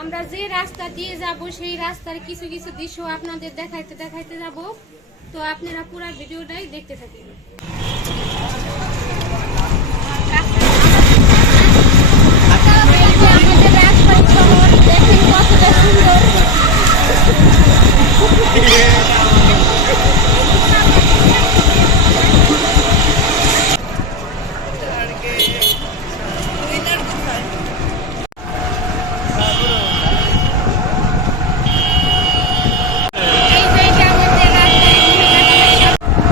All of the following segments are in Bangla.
আমরা যে রাস্তা দিয়ে যাব, সেই রাস্তার কিছু কিছু দৃশ্য আপনাদের দেখাইতে দেখাইতে যাব। তো আপনারা পুরো ভিডিওটাই দেখতে থাকেন। কতটা সুন্দর এই যে এটা আমাদের রাজবাড়ী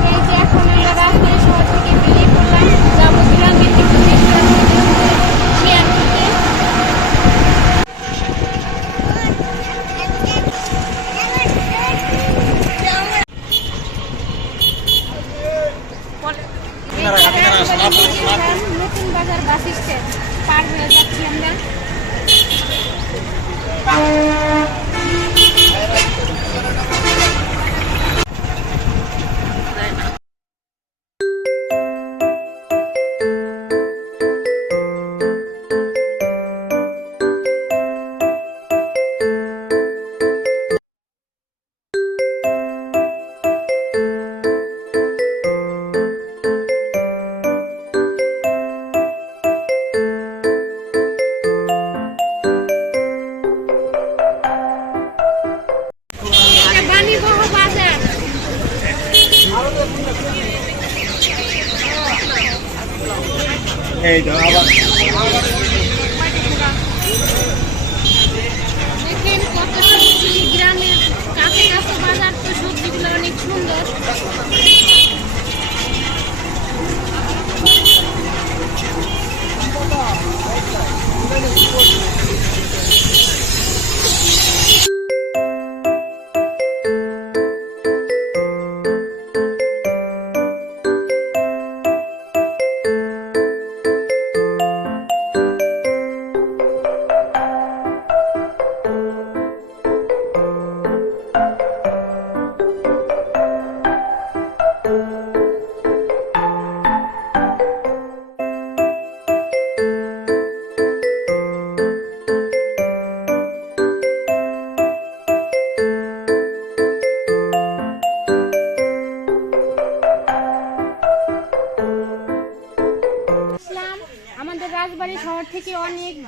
এই যে এখন আমরা রাজবাড়ী শহর থেকে বেরিয়ে পড়লাম যাব গ্রামের কিছু দৃশ্য শেয়ার করতে নতুন বাজার বাস স্ট্যান্ড পার হয়ে যাচ্ছি আমরা কত সবজি কাছে কাছে বাজার তো সবজিগুলো অনেক সুন্দর।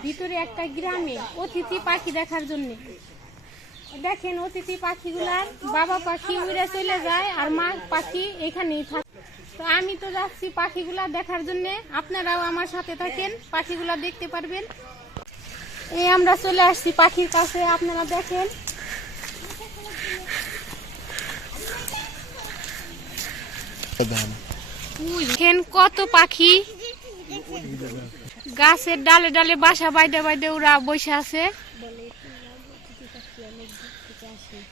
ভিতরে একটা গ্রামে অতিথি পাখি দেখার জন্য। দেখেন অতিথি পাখিগুলার বাবা পাখি উড়ে চলে যায় আর মা পাখি এখানেই থাকে। তো আমি তো যাচ্ছি পাখিগুলা দেখার জন্য। আপনারাও আমার সাথে থাকেন পাখিগুলা দেখতে পারবেন। এই আমরা চলে আসছি পাখির কাছে আপনারা দেখেন। দেখেন কত পাখি। গাছের ডালে ডালে বাসা বাইদে বাইদে ওরা বসে আছে।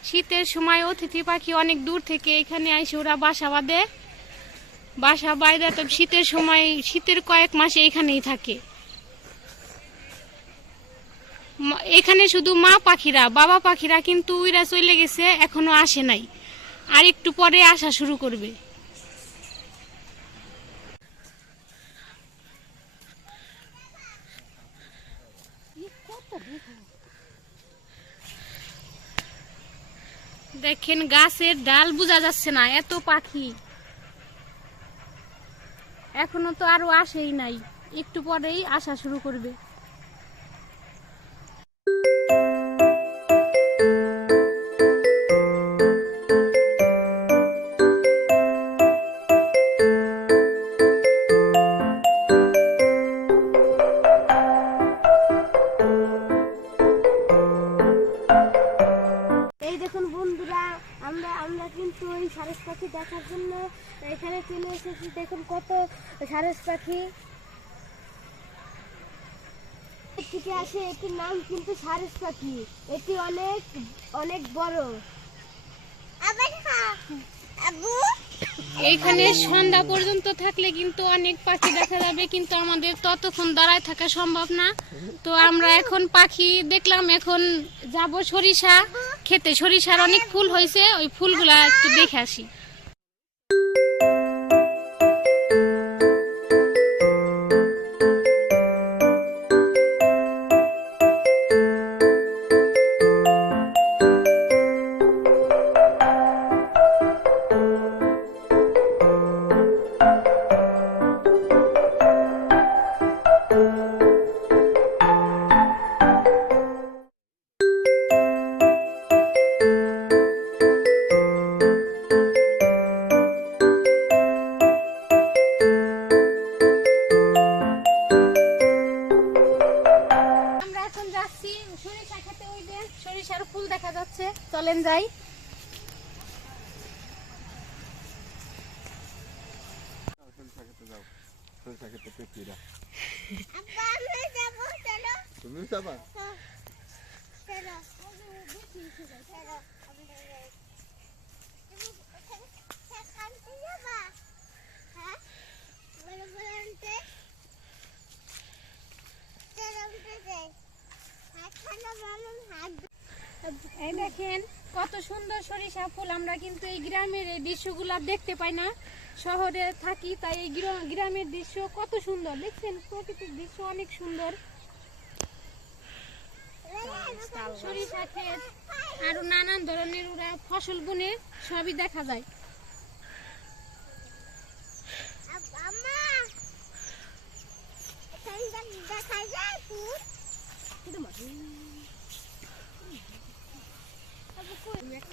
শীতের সময় অতিথি পাখি অনেক দূর থেকে এখানে আইসে ওরা বাসা বাঁধে। বাসা বাইদে তো শীতের সময়, শীতের কয়েক মাসে এখানেই থাকে। এখানে শুধু মা পাখিরা, বাবা পাখিরা কিন্তু ওইরা চলে গেছে, এখনও আসে নাই। আর একটু পরে আসা শুরু করবে। দেখেন গাছের ডাল বোঝা যাচ্ছে না, এত পাখি। এখনও তো আরও আসেই নাই, একটু পরেই আসা শুরু করবে। আমরা আমরা কিন্তু ওই সারস পাখি দেখার জন্য এখানে চলে এসেছি। দেখুন কত সারস পাখি। থেকে আসে এটির নাম কিন্তু সারস পাখি। এটি অনেক অনেক বড়। এইখানে সন্ধ্যা পর্যন্ত থাকলে কিন্তু অনেক পাখি দেখা যাবে কিন্তু আমাদের ততক্ষণ দাঁড়ায় থাকা সম্ভব না। তো আমরা এখন পাখি দেখলাম এখন যাব সরিষা। খেতে। সরিষার অনেক ফুল হয়েছে ওই ফুলগুলা একটু দেখে আসি। চলেন যাই। তুমি যাবা? যাব চলো তুমিও যাবা চলো চলো আমরা যাই। তুমি ওখানে সেখানতে যাবা? হ্যাঁ? বলো, বলো আনতে। চলো আমরা যাই। হাতখানা ভালো হাত এই দেখেন কত সুন্দর সরিষা ফুল আমরা কিন্তু এই গ্রামের এই দৃশ্যগুলো দেখতে পাই না। শহরে থাকি, তাই এই গ্রামের দৃশ্য কত সুন্দর। দেখছেন, প্রকৃতির দৃশ্য অনেক সুন্দর। সরিষা ক্ষেত আরও নানান ধরনের ওরা ফসল বুনে সবই দেখা যায়। দেখা যায় ফুল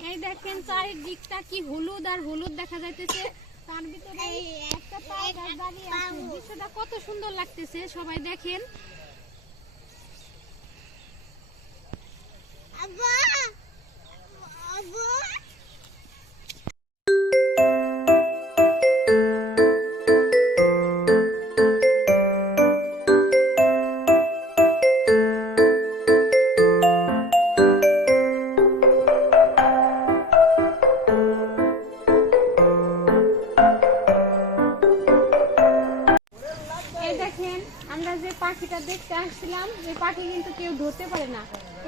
এই দেখেন চারিদিকটা কি হলুদ আর হলুদ দেখা যাইতেছে। তার ভিতরে একটা তাল গাছ দাঁড়িয়ে আছে। দৃশ্যটা কত সুন্দর লাগতেছে সবাই দেখেন। পাখিটা দেখতে আসছিলাম এই পাখি কিন্তু কেউ ধরতে পারে না।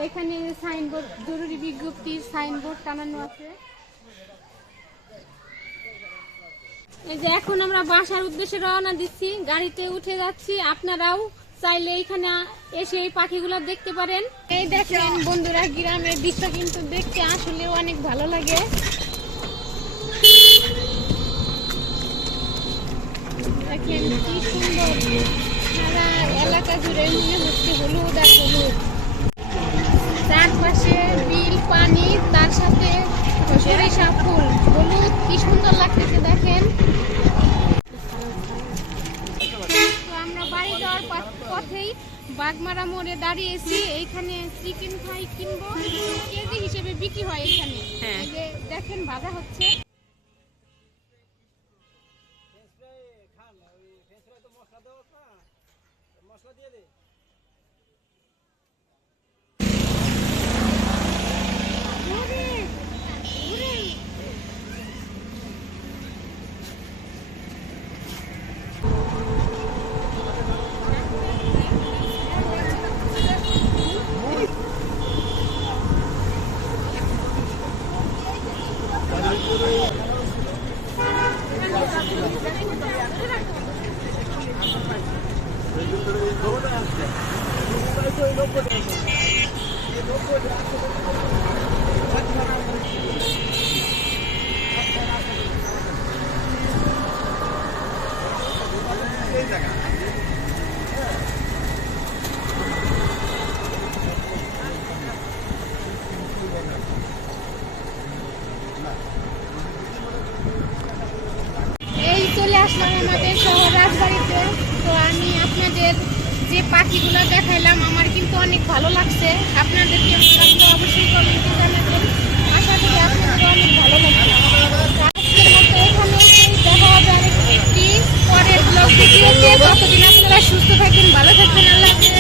এখানে সাইনবোর্ড জরুরি বিজ্ঞপ্তির সাইনবোর্ড টানানো আছে। এই যে এখন আমরা বাসার উদ্দেশ্যে রওনা দিচ্ছি, গাড়িতে উঠে যাচ্ছি। আপনারাও চাইলে এখানে এসে এই পাখিগুলো দেখতে পারেন। এই দেখেন বন্ধুরা, গ্রামের দৃশ্য কিন্তু দেখতে আসলে অনেক ভালো লাগে। দেখেন কি সুন্দর। এলাকা হচ্ছে হলুদ আর হলুদ। চারপাশে বিল পানি তার সাথে সরিষা ফুল। হলুদ কি সুন্দর লাগতেছে দেখেন। তো আমরা বাড়ি যাওয়ার পথ- পথেই বাগমারা মোড়ে দাঁড়িয়েছি। এইখানে চিকেন ফ্রাই কিনবো। কেজি হিসেবে বিক্রি হয় এখানে। এই যে দেখেন ভাজা হচ্ছে। এই অনেক ভালো লাগছে। আপনাদের কেমন লাগল অবশ্যই কমেন্টে জানাবেন আশা করি আপনাদের অনেক ভালো লাগবে। আজকের মতো এখানে দেখা হবে আরেকটি পরের ব্লগ ভিডিওতে কতদিন আপনারা সুস্থ থাকবেন ভালো থাকবেন আল্লাহ হাফেজ।